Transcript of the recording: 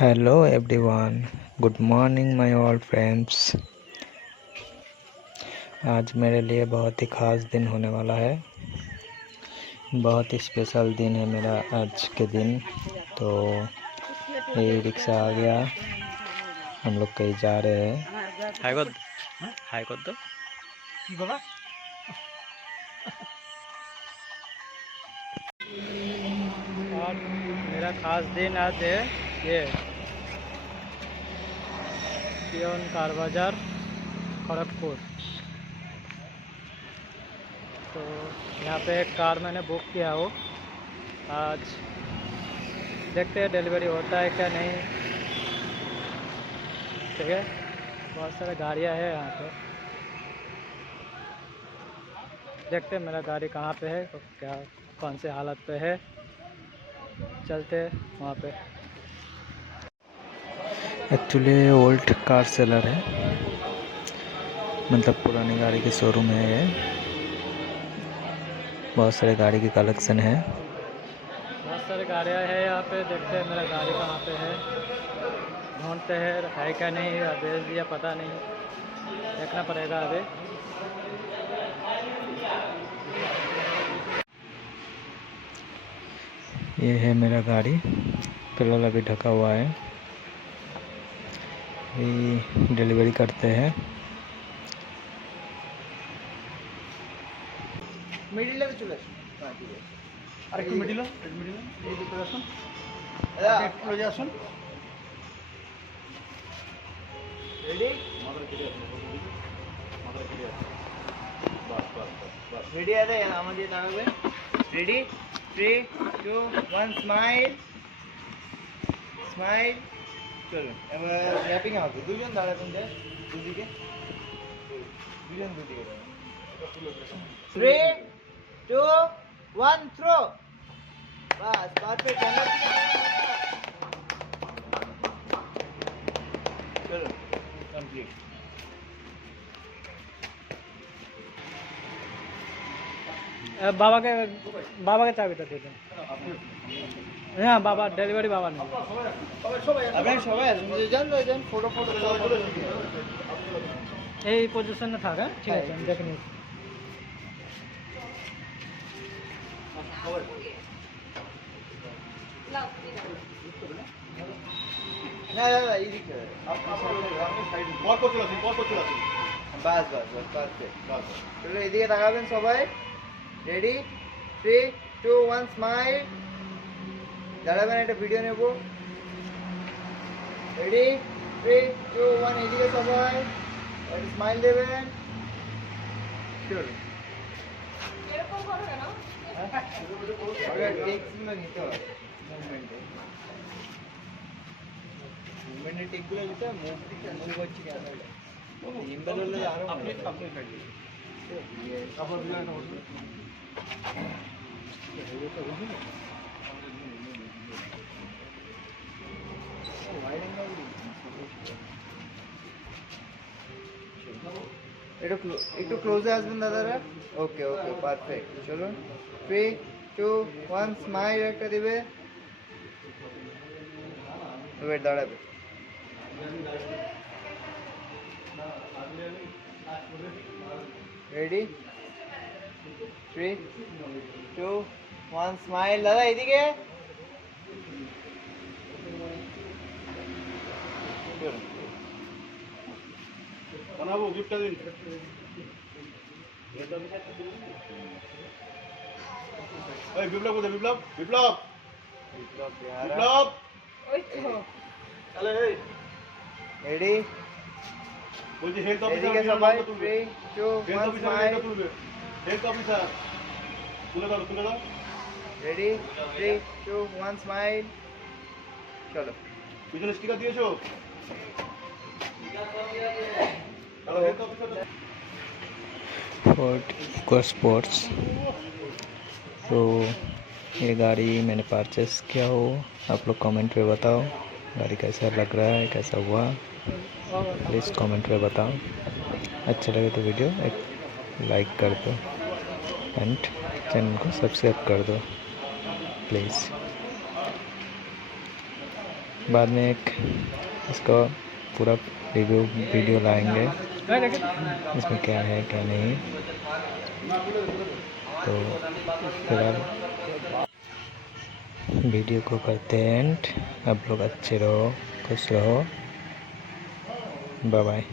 Hello everyone, good morning my old friends. आज मेरे लिए बहुत ही ख़ास दिन होने वाला है। बहुत ही स्पेशल दिन है मेरा आज के दिन। तो ये रिक्शा आ गया, हम लोग कहीं जा रहे हैं। हाय कर दो। और मेरा ख़ास दिन आज है ये पियोन कार बाज़ार खड़गपुर। तो यहाँ पे एक कार मैंने बुक किया हो। आज देखते हैं डिलीवरी होता है क्या नहीं। ठीक है, बहुत सारे गाड़ियाँ हैं यहाँ पे। देखते हैं मेरा गाड़ी कहाँ पे है, क्या कौन से हालत पे है। चलते हैं वहाँ पे। एक्चुअली ओल्ड कार सेलर है, मतलब पुरानी गाड़ी के शोरूम है ये। बहुत सारे गाड़ी की कलेक्शन है, बहुत सारी गाड़ियाँ हैं यहाँ पे। देखते हैं मेरा गाड़ी कहाँ पे है, ढूंढते हैं है क्या नहीं, भेज दिया पता नहीं, देखना पड़ेगा अभी। ये है मेरा गाड़ी, फिलहाल अभी ढका हुआ है। अभी डिलीवरी करते हैं। মিডিলে চলে আসুন। হ্যাঁ ঠিক আছে, আরেকটু মিডিল এই দিকে আসুন, একটু ক্লোজে আসুন। রেডি, রেডি আছে আমাদের দাঁড়াবে। Ready, 3 2 1 smile smile. চলুন এবার র্যাপিং হবে। দুজন দাঁড়াবেন, দুদিকে দুজন দুদিকে দাঁড়াবেন। 3 2 1 থ্রো। বাস পারফেক্ট। চলো কমপ্লিট। बाबा के चाबी तो दे दें। हाँ बाबा डिलीवरी बाबा नहीं। सबाई फोटो यही पोजीशन में था। ठीक है देखने বাস বাস বাস পারফেক্ট। চলো এদিকে তাকাবেন সবাই। Ready, 3 2 1 smile. দাঁড়াবেন, একটা ভিডিও নেব। রেডি, 3 2 1 এদিকে সবাই একটা স্মাইল দেবেন। চলো এরকম করো না, টেকগুলো নিতে হবে। মুভমেন্টের টেকগুলো নিতে হবে। মুভ হচ্ছে ক্যামেরা ইম্বেল হলে আরো আপনি কাপড় দিয়ে একটা বসে একটু ক্লোজে আসবেন দাদারা। ওকে ওকে পারফেক্ট। চলুন 3 2 1 স্মাইল একটা দিবে। ওয়েট দাঁড়াবে। Ready, 3 2 1 smile. দাদা এদিকে বানাবো। গিফটটা দিন। এই বিপ্লব কোথায়? বিপ্লব বিপ্লব বিপ্লব ওই তো চলে। এই রেডি, বলছি হেলথ অফিসার সবাই 3 2 1 স্মাইল। হেলথ অফিসার তুলে দাও, তুলে দাও। Ready, 3 2 1 smile. চলো পিছনে স্টিকার দিয়েছো। Ford Eco Sports. तो ये गाड़ी मैंने परचेस किया हो। आप लोग कमेंट में बताओ गाड़ी कैसा लग रहा है, कैसा हुआ, प्लीज़ कमेंट में बताओ। अच्छा लगे तो वीडियो एक लाइक कर दो एंड चैनल को सब्सक्राइब कर दो प्लीज़। बाद में एक इसका पूरा रिव्यू वीडियो लाएंगे, इसमें क्या है क्या नहीं। तो फिलहाल वीडियो को करते हैं एंड। आप लोग अच्छे रहो, खुश रहो, बाय बाय।